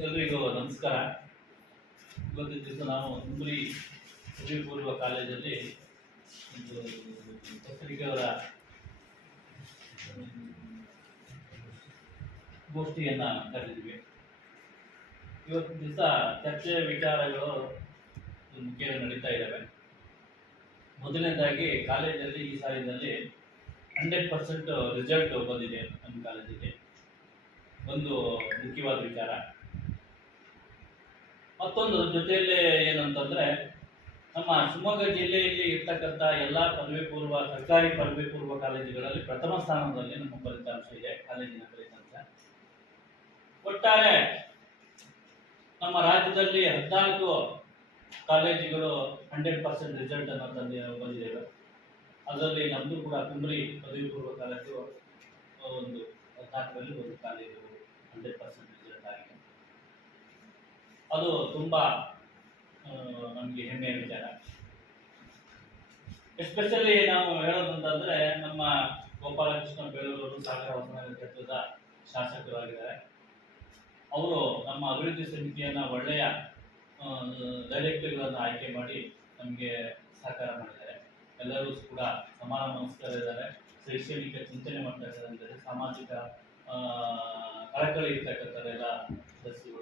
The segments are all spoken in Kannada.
ಎಲ್ರಿಗೂ ನಮಸ್ಕಾರ. ಇವತ್ತಿನ ದಿವಸ ನಾವು ಹುಂಬ್ರಿ ಪದವಿ ಪೂರ್ವ ಕಾಲೇಜಲ್ಲಿ ಒಂದು ಪತ್ರಿಕೆಯವರ ಗೋಷ್ಠಿಯನ್ನು ಕರೆದಿದ್ವಿ. ಇವತ್ತಿನ ದಿವಸ ಚರ್ಚೆ ವಿಚಾರಗಳು ಮುಖ್ಯ ನಡೀತಾ ಇದ್ದಾವೆ. ಮೊದಲನೇದಾಗಿ ಕಾಲೇಜಲ್ಲಿ ಈ ಸಾಲಿನಲ್ಲಿ ಹಂಡ್ರೆಡ್ ಪರ್ಸೆಂಟ್ ರಿಸಲ್ಟ್ ಬಂದಿದೆ ನಮ್ಮ ಕಾಲೇಜಿಗೆ. ಒಂದು ಮುಖ್ಯವಾದ ವಿಚಾರ. ಮತ್ತೊಂದು ಜೊತೆಯಲ್ಲಿ ಏನಂತಂದ್ರೆ, ನಮ್ಮ ಶಿವಮೊಗ್ಗ ಜಿಲ್ಲೆಯಲ್ಲಿ ಇರ್ತಕ್ಕಂಥ ಎಲ್ಲ ಪದವಿ ಪೂರ್ವ, ಸರ್ಕಾರಿ ಪದವಿ ಪೂರ್ವ ಕಾಲೇಜುಗಳಲ್ಲಿ ಪ್ರಥಮ ಸ್ಥಾನದಲ್ಲಿ ನಮ್ಮ ಫಲಿತಾಂಶ ಇದೆ, ಕಾಲೇಜಿನ ಫಲಿತಾಂಶ. ಒಟ್ಟಾರೆ ನಮ್ಮ ರಾಜ್ಯದಲ್ಲಿ ಹದಿನಾಲ್ಕು ಕಾಲೇಜುಗಳು ಹಂಡ್ರೆಡ್ ಪರ್ಸೆಂಟ್ ರಿಸಲ್ಟ್ ಅನ್ನು ತಂದೆ ಬಂದಿದ್ದೇವೆ ಅದರಲ್ಲಿ ನಮ್ಮದು ಕೂಡ ಕುಮ್ರಿ ಪದವಿ ಪೂರ್ವ ಕಾಲೇಜು ಒಂದು ಹದಿನಾಲ್ಕರಲ್ಲಿ ಒಂದು ಕಾಲೇಜು ಹಂಡ್ರೆಡ್ ಪರ್ಸೆಂಟ್ ಅದು ತುಂಬ ನಮಗೆ ಹೆಮ್ಮೆಯ ವಿಚಾರ ಎಸ್ಪೆಷಲಿ ನಾವು ಹೇಳೋದಂತಂದ್ರೆ ನಮ್ಮ ಗೋಪಾಲಕೃಷ್ಣ ಬೇಳೂರವರು ಸಾಗರ ಹೊಸನಗರ ಕ್ಷೇತ್ರದ ಶಾಸಕರಾಗಿದ್ದಾರೆ ಅವರು ನಮ್ಮ ಅಭಿವೃದ್ಧಿ ಸಮಿತಿಯನ್ನ ಒಳ್ಳೆಯ ಡೈರೆಕ್ಟರ್ಗಳನ್ನು ಆಯ್ಕೆ ಮಾಡಿ ನಮಗೆ ಸಹಕಾರ ಮಾಡಿದ್ದಾರೆ. ಎಲ್ಲರೂ ಕೂಡ ಸಮಾನ ಮನಸ್ಕರಿದ್ದಾರೆ ಶೈಕ್ಷಣಿಕ ಚಿಂತನೆ ಮಾಡ್ತಕ್ಕಂಥದ್ದು ಸಾಮಾಜಿಕ ಆ, ಕಳಕಳಿ ಇರ್ತಕ್ಕಂಥದ್ದೆಲ್ಲ ಸದಸ್ಯರು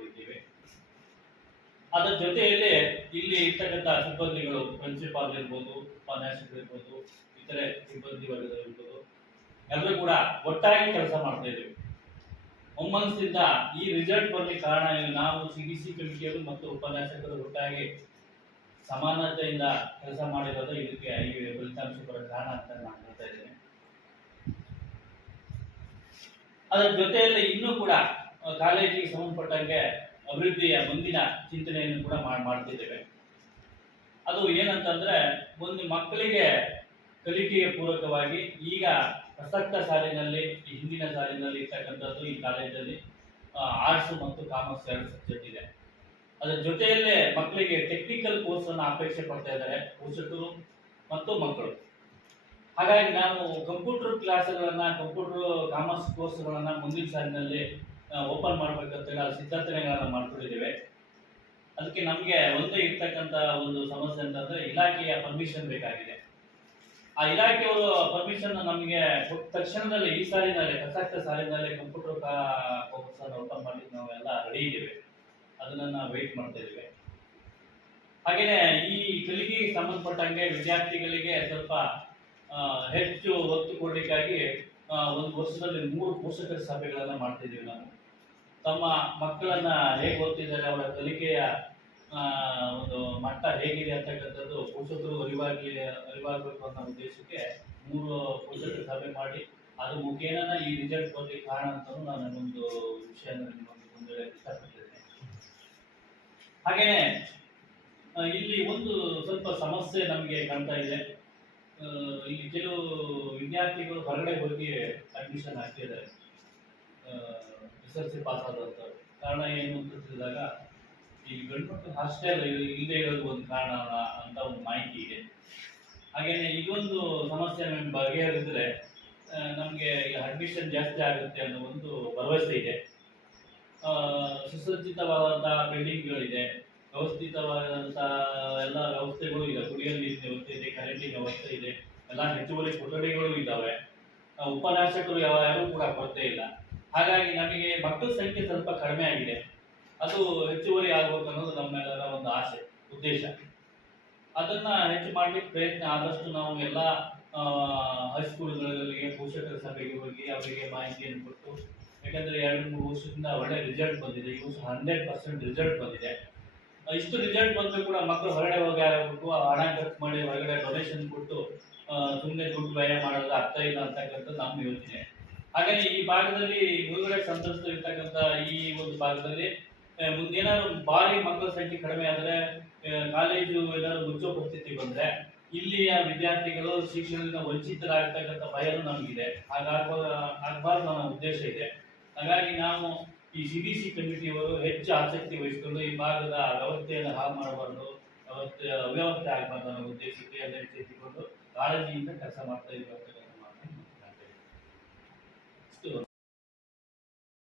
ಅದರ ಜೊತೆಯಲ್ಲಿ ಇಲ್ಲಿ ಇರ್ತಕ್ಕಂಥ ಸಿಬ್ಬಂದಿಗಳು ಪ್ರಿನ್ಸಿಪಾಲ್ ಇರ್ಬೋದು, ಉಪನ್ಯಾಸಕರು ಇರ್ಬೋದು, ಇತರೆ ಸಿಬ್ಬಂದಿ ವರ್ಗದವರು ಎಲ್ಲರೂ ಕೂಡ ಒಟ್ಟಾಗಿ ಕೆಲಸ ಮಾಡ್ತಾ ಇದ್ದೀವಿ ಒಮ್ಮನಸ್ಸಿಂದ ಈ ರಿಸಲ್ಟ್ ಬರಲಿ ಕಾರಣ ಏನು? ನಾವು ಸಿ ಡಿ ಸಿ ಕಮಿಟಿಯವರು ಮತ್ತು ಉಪನ್ಯಾಸಕರು ಒಟ್ಟಾಗಿ ಸಮಾನತೆಯಿಂದ ಕೆಲಸ ಮಾಡಿರೋದು ಇದಕ್ಕೆ ಈ ಫಲಿತಾಂಶ ಬರೋ ಕಾರಣ ಅಂತ ನಾನು ಹೇಳ್ತಾ ಇದ್ದೇನೆ ಅದರ ಜೊತೆಯಲ್ಲಿ ಇನ್ನೂ ಕೂಡ ಕಾಲೇಜಿಗೆ ಸಂಬಂಧಪಟ್ಟಂಗೆ ಅಭಿವೃದ್ಧಿಯ ಮುಂದಿನ ಚಿಂತನೆಯನ್ನು ಕೂಡ ಮಾಡ್ ಮಾಡ್ತಿದ್ದೇವೆ. ಅದು ಏನಂತಂದ್ರೆ, ಒಂದು ಮಕ್ಕಳಿಗೆ ಕಲಿಕೆಗೆ ಪೂರಕವಾಗಿ ಈಗ ಪ್ರಸಕ್ತ ಸಾಲಿನಲ್ಲಿ ಹಿಂದಿನ ಸಾಲಿನಲ್ಲಿ ಇರ್ತಕ್ಕಂಥದ್ದು ಈ ಕಾಲೇಜಲ್ಲಿ ಆರ್ಟ್ಸ್ ಮತ್ತು ಕಾಮರ್ಸ್ ಎರಡು ಸಬ್ಜೆಕ್ಟ್ ಇದೆ. ಅದರ ಜೊತೆಯಲ್ಲೇ ಮಕ್ಕಳಿಗೆ ಟೆಕ್ನಿಕಲ್ ಕೋರ್ಸ್ ಅನ್ನು ಅಪೇಕ್ಷೆ ಪಡ್ತಾ ಇದ್ದಾರೆ ಪೋಷಕರು ಮತ್ತು ಮಕ್ಕಳು. ಹಾಗಾಗಿ ನಾವು ಕಂಪ್ಯೂಟರ್ ಕ್ಲಾಸ್ಗಳನ್ನ ಕಂಪ್ಯೂಟರ್ ಕಾಮರ್ಸ್ ಕೋರ್ಸ್ಗಳನ್ನ ಮುಂದಿನ ಸಾಲಿನಲ್ಲಿ ಓಪನ್ ಮಾಡಬೇಕಂತ ಸಿದ್ಧತೆಗಳನ್ನು ಮಾಡ್ಕೊಂಡಿದ್ದೇವೆ. ಅದಕ್ಕೆ ನಮಗೆ ಒಂದು ಇರ್ತಕ್ಕಂಥ ಒಂದು ಸಮಸ್ಯೆ ಅಂತಂದ್ರೆ ಇಲಾಖೆಯ ಪರ್ಮಿಷನ್ ಬೇಕಾಗಿದೆ. ಆ ಇಲಾಖೆಯವರು ಪರ್ಮಿಷನ್ ನಮಗೆ ತಕ್ಷಣದಲ್ಲಿ ಈ ಸಾಲಿನಲ್ಲಿ ಪ್ರಸಕ್ತ ಸಾಲಿನಲ್ಲಿ ಕಂಪ್ಯೂಟರ್ ಓಪನ್ ಮಾಡ್ಲಿಕ್ಕೆ ನಾವೆಲ್ಲ ರೆಡಿ ಇದ್ದೇವೆ. ಅದನ್ನ ನಾವು ವೆಯ್ಟ್ ಮಾಡ್ತಾ ಇದ್ದೇವೆ. ಹಾಗೇನೆ ಈ ಕಲಿಕೆಗೆ ಸಂಬಂಧಪಟ್ಟಂಗೆ ವಿದ್ಯಾರ್ಥಿಗಳಿಗೆ ಸ್ವಲ್ಪ ಹೆಚ್ಚು ಒತ್ತು ಕೊಡಲಿಕ್ಕಾಗಿ ಒಂದು ವರ್ಷದಲ್ಲಿ ಮೂರು ಪೋಷಕರ ಸಭೆಗಳನ್ನು ಮಾಡ್ತಿದ್ದೀವಿ ನಾವು. ತಮ್ಮ ಮಕ್ಕಳನ್ನ ಹೇಗೆ ಓದ್ತಿದ್ದಾರೆ, ಅವರ ಕಲಿಕೆಯ ಒಂದು ಮಟ್ಟ ಹೇಗಿದೆ ಅಂತಕ್ಕಂಥದ್ದು ಪೋಷಕರು ಅರಿವಾಗಲಿ, ಅರಿವಾಗಬೇಕು ಅನ್ನೋ ಉದ್ದೇಶಕ್ಕೆ ಮೂರು ಪೋಷಕರ ಸಭೆ ಮಾಡಿ, ಅದು ಮುಖೇನ ಈ ರಿಸಲ್ಟ್ ಬರ್ಲಿಕ್ಕೆ ಕಾರಣ ಅಂತ ನಾನು ಒಂದು ವಿಷಯ ಇಷ್ಟಪಡ್ತಿದ್ದೇನೆ ಹಾಗೇನೆ ಇಲ್ಲಿ ಒಂದು ಸ್ವಲ್ಪ ಸಮಸ್ಯೆ ನಮಗೆ ಕಾಣ್ತಾ ಇದೆ. ಇಲ್ಲಿ ಕೆಲವು ವಿದ್ಯಾರ್ಥಿಗಳು ಹೊರಗಡೆ ಹೋಗಿ ಅಡ್ಮಿಷನ್ ಆಗ್ತಿದ್ದಾರೆ ಎಸ್ ಎಲ್ ಸಿ ಪಾಸ್ ಆದಂಥವ್ರು ಕಾರಣ ಏನು ಅಂತ ತಿಳಿದಾಗ, ಈ ಗಂಡು ಮಕ್ಕಳು ಹಾಸ್ಟೆಲ್ ಇಲ್ಲದೆ ಇರೋದು ಒಂದು ಕಾರಣ ಅಂತ ಒಂದು ಮಾಹಿತಿ ಇದೆ. ಹಾಗೇನೆ ಇದೊಂದು ಸಮಸ್ಯೆ ನಮ್ಗೆ ಬಗೆಹರಿದ್ರೆ ನಮಗೆ ಅಡ್ಮಿಷನ್ ಜಾಸ್ತಿ ಆಗುತ್ತೆ ಅನ್ನೋ ಒಂದು ಭರವಸೆ ಇದೆ. ಸುಸಜ್ಜಿತವಾದಂತಹ ಬಿಲ್ಡಿಂಗ್ಗಳಿದೆ ವ್ಯವಸ್ಥಿತವಾದಂತಹ ಎಲ್ಲ ವ್ಯವಸ್ಥೆಗಳು ಇದೆ ಕುಡಿಯುವ ನೀರಿನ ವ್ಯವಸ್ಥೆ ಇದೆ ಕರೆಂಟಿನ ವ್ಯವಸ್ಥೆ ಇದೆ, ಎಲ್ಲ ಹೆಚ್ಚುವರಿ ಕೊಠಡಿಗಳು ಇದ್ದಾವೆ. ಉಪನ್ಯಾಸಕರು ಯಾವ, ಯಾರು ಕೂಡ ಕೊರತೆ ಇಲ್ಲ. ಹಾಗಾಗಿ ನಮಗೆ ಮಕ್ಕಳ ಸಂಖ್ಯೆ ಸ್ವಲ್ಪ ಕಡಿಮೆ ಆಗಿದೆ. ಅದು ಹೆಚ್ಚುವರಿ ಆಗ್ಬೇಕು ಅನ್ನೋದು ನಮ್ಮೆಲ್ಲರ ಒಂದು ಆಸೆ, ಉದ್ದೇಶ. ಅದನ್ನ ಹೆಚ್ಚು ಮಾಡ್ಲಿಕ್ಕೆ ಪ್ರಯತ್ನ ಆದಷ್ಟು ನಾವು ಎಲ್ಲ ಹೈಸ್ಕೂಲ್ಗಳಿಗೆ ಪೋಷಕರ ಸಭೆಗೆ ಹೋಗಿ ಅವರಿಗೆ ಮಾಹಿತಿಯನ್ನು ಕೊಟ್ಟು, ಯಾಕಂದ್ರೆ ಎರಡು, ಮೂರು ವರ್ಷದಿಂದ ಒಳ್ಳೆ ರಿಸಲ್ಟ್ ಬಂದಿದೆ. ಈ ವರ್ಷ ಹಂಡ್ರೆಡ್ ಪರ್ಸೆಂಟ್ ರಿಸಲ್ಟ್ ಬಂದಿದೆ. ಇಷ್ಟು ರಿಸಲ್ಟ್ ಬಂದರೂ ಕೂಡ ಮಕ್ಕಳು ಹೊರಗಡೆ ಹೋಗಿ ಆಗಬೇಕು ಹಣ ಖರ್ಚು ಮಾಡಿ ಹೊರಗಡೆ ಡೊನೇಷನ್ ಕೊಟ್ಟು ಸುಮ್ಮನೆ ದುಡ್ಡು ವ್ಯಯ ಮಾಡೋದು ಅರ್ಥ ಇಲ್ಲ ಅಂತಕ್ಕಂಥದ್ದು ನಮ್ಮ ಯೋಚನೆ. ಹಾಗಾಗಿ ಈ ಭಾಗದಲ್ಲಿ ಮುಳುಗಡೆ ಸಂತ್ರಸ್ತರು ಇರ್ತಕ್ಕಂಥ ಈ ಒಂದು ಭಾಗದಲ್ಲಿ ಮುಂದೆ ಮುಂದೇನಾದ್ರು ಭಾರಿ ಮಕ್ಕಳ ಸಂಖ್ಯೆ ಕಡಿಮೆ ಆದರೆ ಕಾಲೇಜು ಏನಾದ್ರು ಮುಚ್ಚೋ ಪರಿಸ್ಥಿತಿ ಬಂದ್ರೆ, ಇಲ್ಲಿಯ ವಿದ್ಯಾರ್ಥಿಗಳು ಶಿಕ್ಷಣದಿಂದ ವಂಚಿತರಾಗ್ತಕ್ಕಂಥ ಭಯನೂ ನಮಗಿದೆ. ಹಾಗಾಗ್ಬಾರ್ದು ಆಗ್ಬಾರ್ದು ಅನ್ನೋ ಉದ್ದೇಶ ಇದೆ. ಹಾಗಾಗಿ ನಾವು ಈ ಸಿ ಬಿ ಸಿ ಕಮಿಟಿಯವರು ಹೆಚ್ಚು ಆಸಕ್ತಿ ವಹಿಸಿಕೊಂಡು ಈ ಭಾಗದ ವ್ಯವಸ್ಥೆಯನ್ನು ಹಾಳು ಮಾಡಬಾರ್ದು, ವ್ಯವಸ್ಥೆ ಅವ್ಯವಸ್ಥೆ ಆಗಬಾರ್ದು ಅನ್ನೋ ಉದ್ದೇಶಕ್ಕೆ ಎಲ್ಲ ಎಚ್ಚೆತ್ತಿಕೊಂಡು ಕಾಳಜಿಯಿಂದ ಕೆಲಸ ಮಾಡ್ತಾ ಇರುವಂಥ